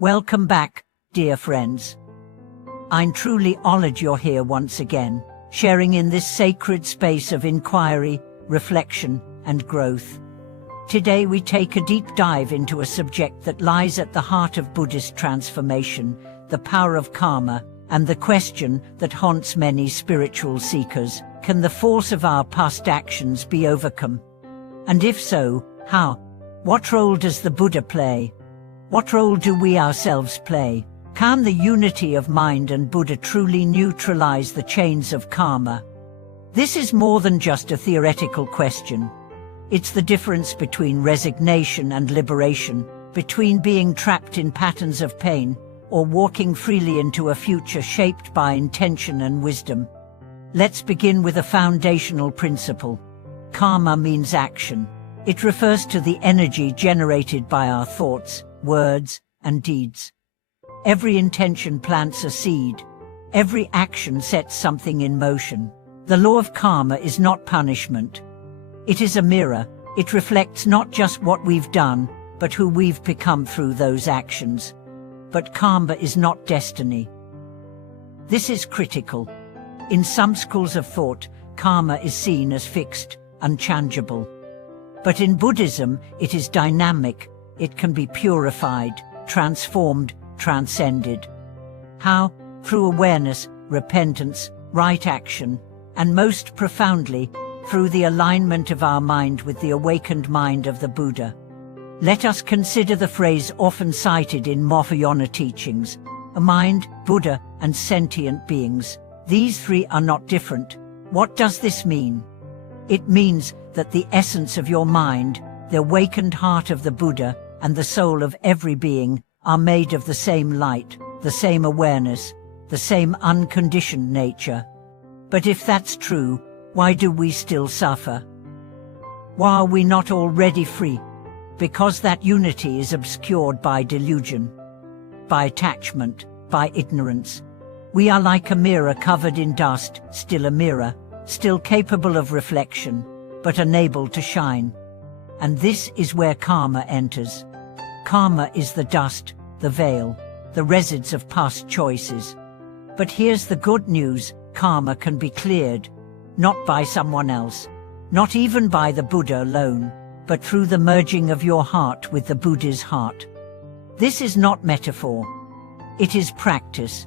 Welcome back, dear friends. I'm truly honored you're here once again, sharing in this sacred space of inquiry, reflection, and growth. Today we take a deep dive into a subject that lies at the heart of Buddhist transformation, the power of karma, and the question that haunts many spiritual seekers: can the force of our past actions be overcome? And if so, how? What role does the Buddha play? What role do we ourselves play? Can the unity of mind and Buddha truly neutralize the chains of karma? This is more than just a theoretical question. It's the difference between resignation and liberation, between being trapped in patterns of pain or walking freely into a future shaped by intention and wisdom. Let's begin with a foundational principle. Karma means action. It refers to the energy generated by our thoughts, words, and deeds. Every intention plants a seed. Every action sets something in motion. The law of karma is not punishment. It is a mirror. It reflects not just what we've done, but who we've become through those actions. But karma is not destiny. This is critical. In some schools of thought, karma is seen as fixed, unchangeable. But in Buddhism, it is dynamic. It can be purified, transformed, transcended. How? Through awareness, repentance, right action, and most profoundly, through the alignment of our mind with the awakened mind of the Buddha. Let us consider the phrase often cited in Mahayana teachings: a mind, Buddha, and sentient beings. These three are not different. What does this mean? It means that the essence of your mind, the awakened heart of the Buddha, and the soul of every being are made of the same light, the same awareness, the same unconditioned nature. But if that's true, why do we still suffer? Why are we not already free? Because that unity is obscured by delusion, by attachment, by ignorance. We are like a mirror covered in dust, still a mirror, still capable of reflection, but unable to shine. And this is where karma enters. Karma is the dust, the veil, the residues of past choices. But here's the good news: karma can be cleared, not by someone else, not even by the Buddha alone, but through the merging of your heart with the Buddha's heart. This is not metaphor. It is practice.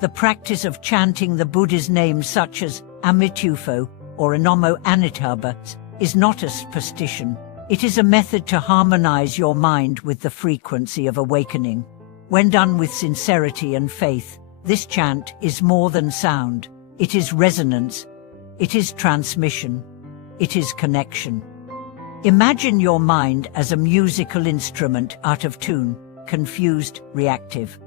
The practice of chanting the Buddha's name, such as Amitufo or Namo Amitabha, is not a superstition. It is a method to harmonize your mind with the frequency of awakening. When done with sincerity and faith, this chant is more than sound. It is resonance. It is transmission. It is connection. Imagine your mind as a musical instrument out of tune, confused, reactive.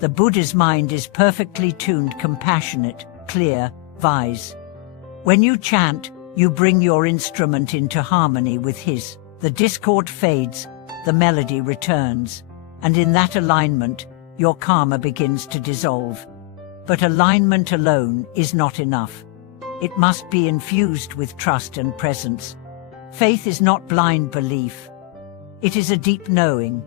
The Buddha's mind is perfectly tuned, compassionate, clear, wise. When you chant, you bring your instrument into harmony with his. The discord fades, the melody returns, and in that alignment, your karma begins to dissolve. But alignment alone is not enough. It must be infused with trust and presence. Faith is not blind belief. It is a deep knowing.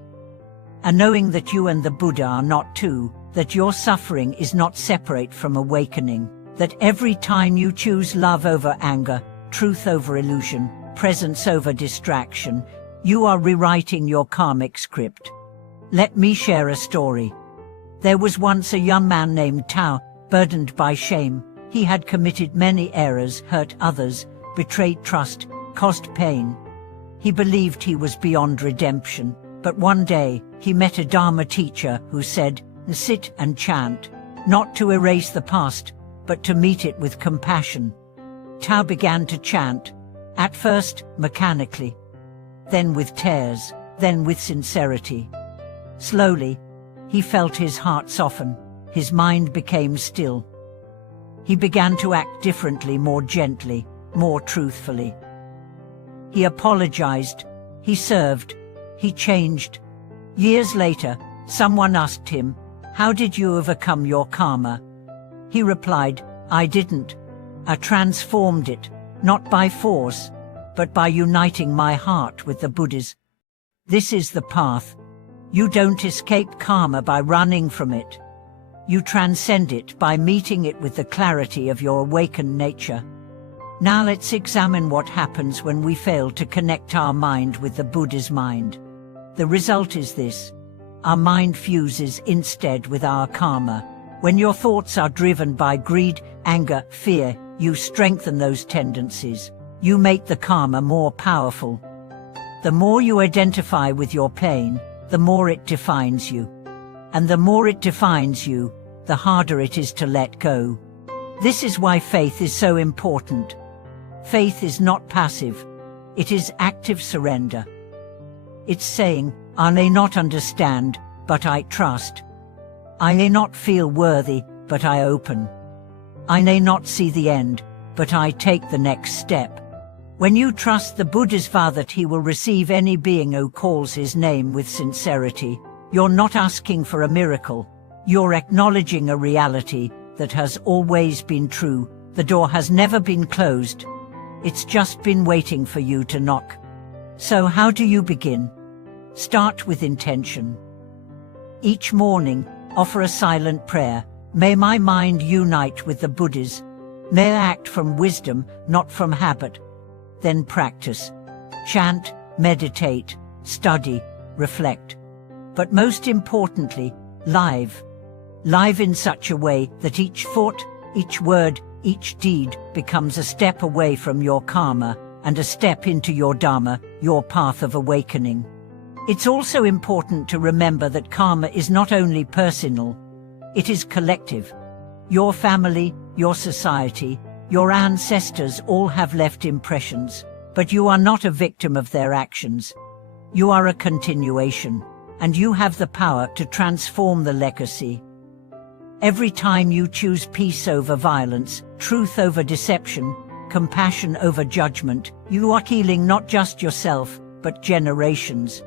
A knowing that you and the Buddha are not two, that your suffering is not separate from awakening, that every time you choose love over anger, truth over illusion, presence over distraction, you are rewriting your karmic script. Let me share a story. There was once a young man named Tao, burdened by shame. He had committed many errors, hurt others, betrayed trust, caused pain. He believed he was beyond redemption, but one day, he met a Dharma teacher who said, "Sit and chant, not to erase the past, but to meet it with compassion." Tao began to chant, at first mechanically, then with tears, then with sincerity. Slowly, he felt his heart soften, his mind became still. He began to act differently, more gently, more truthfully. He apologized, he served, he changed. Years later, someone asked him, "How did you overcome your karma?" He replied, "I didn't. I transformed it, not by force, but by uniting my heart with the Buddha's." This is the path. You don't escape karma by running from it. You transcend it by meeting it with the clarity of your awakened nature. Now let's examine what happens when we fail to connect our mind with the Buddha's mind. The result is this. Our mind fuses instead with our karma. When your thoughts are driven by greed, anger, fear, you strengthen those tendencies. You make the karma more powerful. The more you identify with your pain, the more it defines you. And the more it defines you, the harder it is to let go. This is why faith is so important. Faith is not passive. It is active surrender. It's saying, I may not understand, but I trust. I may not feel worthy, but I open. I may not see the end, but I take the next step. When you trust the Buddha's vow that he will receive any being who calls his name with sincerity, you're not asking for a miracle. You're acknowledging a reality that has always been true. The door has never been closed. It's just been waiting for you to knock. So how do you begin? Start with intention. Each morning, offer a silent prayer. May my mind unite with the Buddha's. May I act from wisdom, not from habit. Then practice. Chant, meditate, study, reflect. But most importantly, live. Live in such a way that each thought, each word, each deed becomes a step away from your karma and a step into your dharma, your path of awakening. It's also important to remember that karma is not only personal, it is collective. Your family, your society, your ancestors all have left impressions, but you are not a victim of their actions. You are a continuation, and you have the power to transform the legacy. Every time you choose peace over violence, truth over deception, compassion over judgment, you are healing not just yourself, but generations.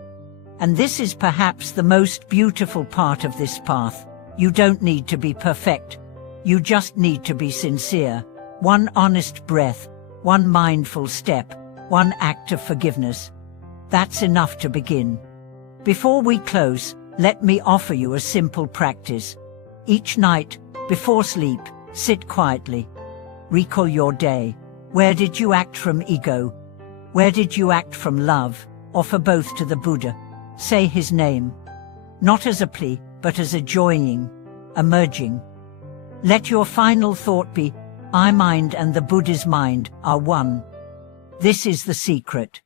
And this is perhaps the most beautiful part of this path. You don't need to be perfect. You just need to be sincere. One honest breath, one mindful step, one act of forgiveness. That's enough to begin. Before we close, let me offer you a simple practice. Each night, before sleep, sit quietly. Recall your day. Where did you act from ego? Where did you act from love? Offer both to the Buddha. Say his name. Not as a plea, but as a joining, a merging. Let your final thought be, I mind and the Buddha's mind are one. This is the secret.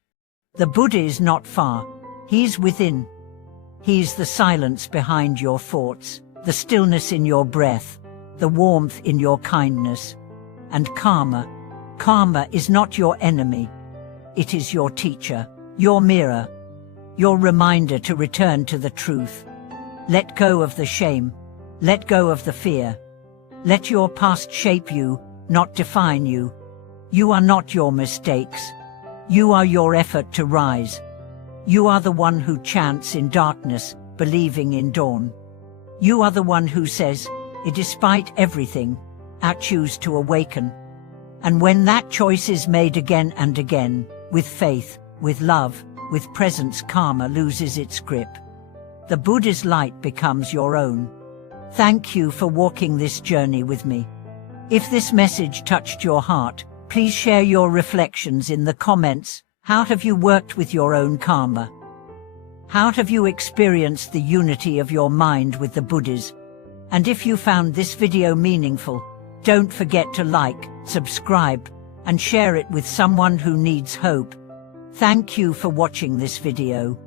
The Buddha is not far. He is within. He is the silence behind your thoughts, the stillness in your breath, the warmth in your kindness. And karma. Karma is not your enemy. It is your teacher, your mirror, your reminder to return to the truth. Let go of the shame. Let go of the fear. Let your past shape you, not define you. You are not your mistakes. You are your effort to rise. You are the one who chants in darkness, believing in dawn. You are the one who says, despite everything, I choose to awaken. And when that choice is made again and again, with faith, with love, with presence, karma loses its grip. The Buddha's light becomes your own. Thank you for walking this journey with me. If this message touched your heart, please share your reflections in the comments. How have you worked with your own karma? How have you experienced the unity of your mind with the Buddha's? And if you found this video meaningful, don't forget to like, subscribe, and share it with someone who needs hope. Thank you for watching this video.